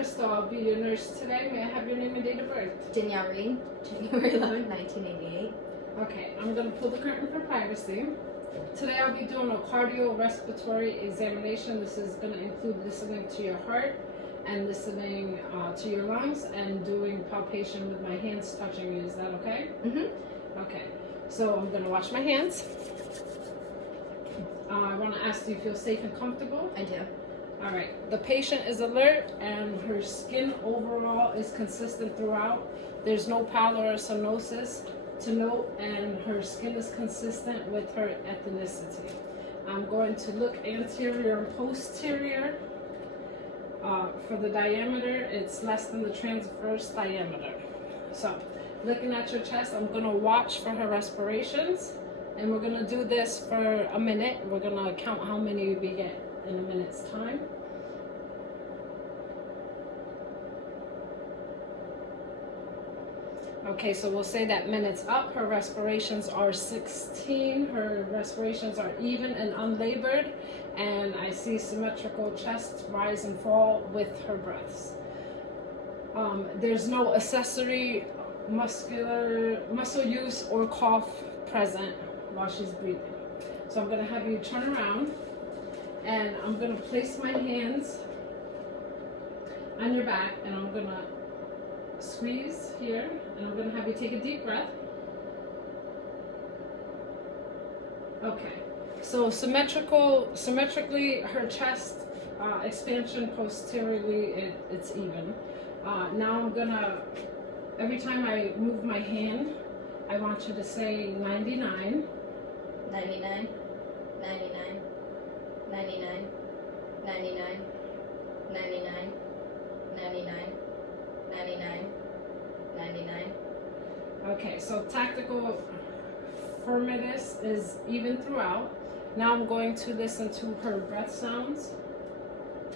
Crystal. I'll be your nurse today. May I have your name and date of birth? Danielle Reed, January 11, 1988. Okay, I'm going to pull the curtain for privacy. Today I'll be doing a cardiorespiratory examination. This is going to include listening to your heart and listening to your lungs and doing palpation with my hands touching you. Is that okay? Mm-hmm. Okay, so I'm going to wash my hands. I want to ask, do you feel safe and comfortable? I do. All right, the patient is alert and her skin overall is consistent throughout. There's no pallor or cyanosis to note, and her skin is consistent with her ethnicity. I'm going to look anterior and posterior. For the diameter, it's less than the transverse diameter. So, looking at your chest, I'm going to watch for her respirations, and we're going to do this for a minute. We're going to count how many we get in a minute's time. Okay, so we'll say that minute's up. Her respirations are 16. Her respirations are even and unlabored. And I see symmetrical chest rise and fall with her breaths. There's no accessory muscle use or cough present while she's breathing. So I'm going to have you turn around and I'm going to place my hands on your back and I'm going to squeeze here and I'm going to have you take a deep breath. Okay, so symmetrically her chest expansion posteriorly, it's even. Now I'm going to, every time I move my hand, I want you to say 99. 99, 99, 99, 99, 99, 99, 99, 99. Okay, so tactical firmness is even throughout. Now I'm going to listen to her breath sounds.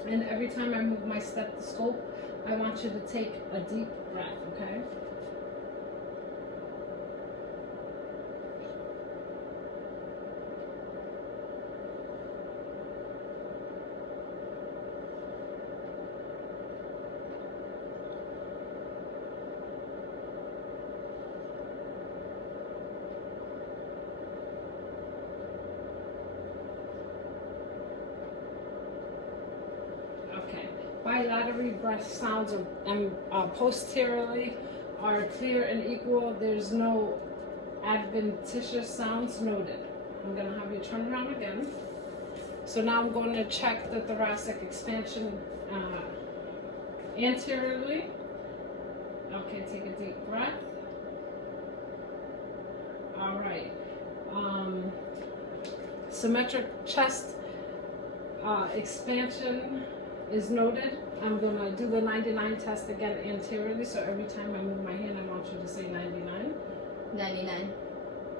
And every time I move my stethoscope, I want you to take a deep breath, okay? Bilateral breath sounds and posteriorly are clear and equal. There's no adventitious sounds noted. I'm going to have you turn around again. So now I'm going to check the thoracic expansion anteriorly. Okay, take a deep breath. All right. Symmetric chest expansion is noted. I'm going to do the 99 test again anteriorly, so every time I move my hand, I want you to say 99. 99,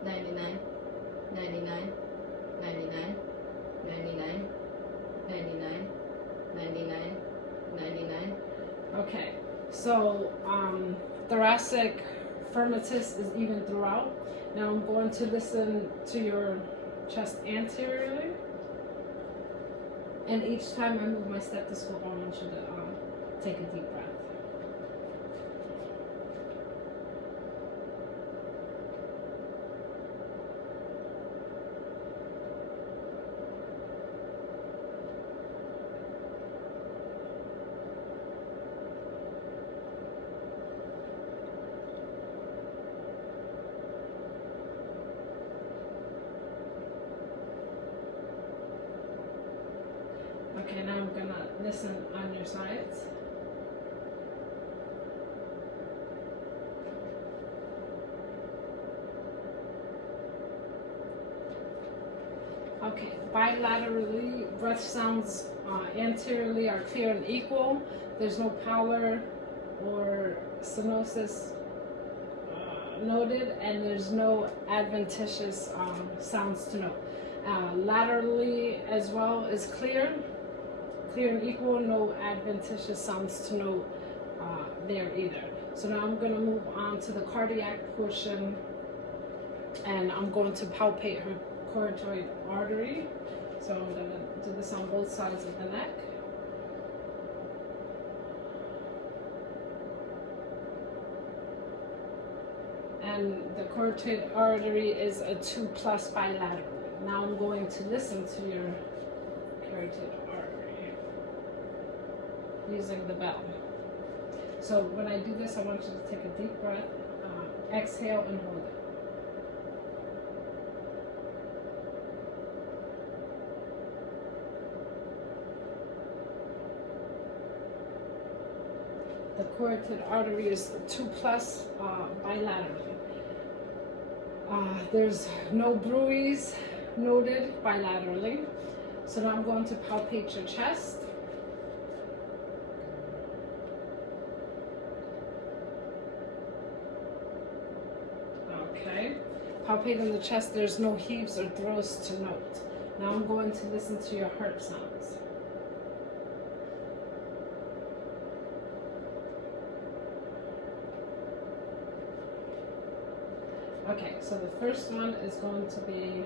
99, 99, 99, 99, 99, 99, 99. Okay, so thoracic firmness is even throughout. Now I'm going to listen to your chest anteriorly. And each time I move my stethoscope, I want you to take a deep breath. Okay, now I'm gonna listen on your sides. Okay, bilaterally, breath sounds anteriorly are clear and equal. There's no pallor or cyanosis noted, and there's no adventitious sounds to note. Laterally as well is clear and equal, no adventitious sounds to note there either. So now I'm going to move on to the cardiac portion, and I'm going to palpate her carotid artery. So I'm going to do this on both sides of the neck. and the carotid artery is a 2+ bilateral. Now I'm going to listen to your carotid artery using the bell. So when I do this, I want you to take a deep breath, exhale and hold it. The carotid artery is 2+ bilaterally. There's no bruise noted bilaterally. So now I'm going to palpate your chest. Okay. Palpating the chest, there's no heaves or throws to note. Now I'm going to listen to your heart sounds. Okay, so the first one is going to be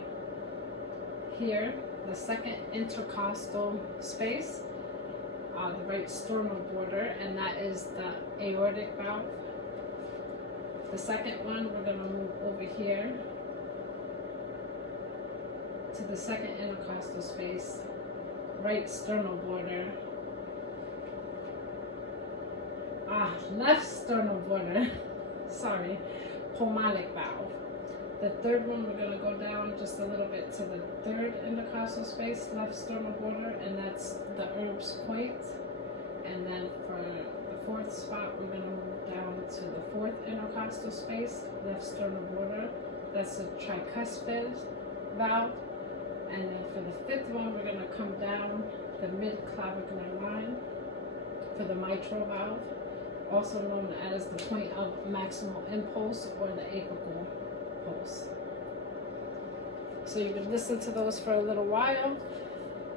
here, the second intercostal space, the right sternal border, and that is the aortic valve. The second one, we're going to move over here to the second intercostal space, right sternal border, left sternal border, sorry, pulmonic valve. The third one, we're going to go down just a little bit to the third intercostal space, left sternal border, and that's the Erb's point. And then for the fourth spot, we're going to move down to the fourth intercostal space, left sternal border. That's the tricuspid valve. And then for the fifth one, we're going to come down the mid-clavicular line for the mitral valve, also known as the point of maximal impulse or the apical pulse. So you can listen to those for a little while.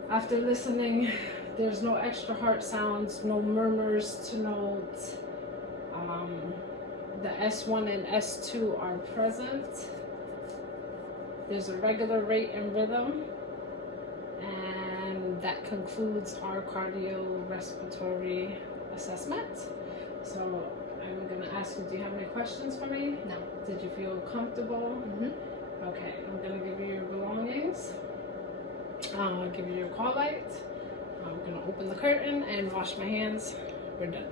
After listening, there's no extra heart sounds, no murmurs to note. The S1 and S2 are present. There's a regular rate and rhythm. And that concludes our cardiorespiratory assessment. So I'm going to ask you, do you have any questions for me? No. Did you feel comfortable? Mm-hmm. Okay, I'm going to give you your belongings. I'll give you your call light. I'm going to open the curtain and wash my hands. We're done.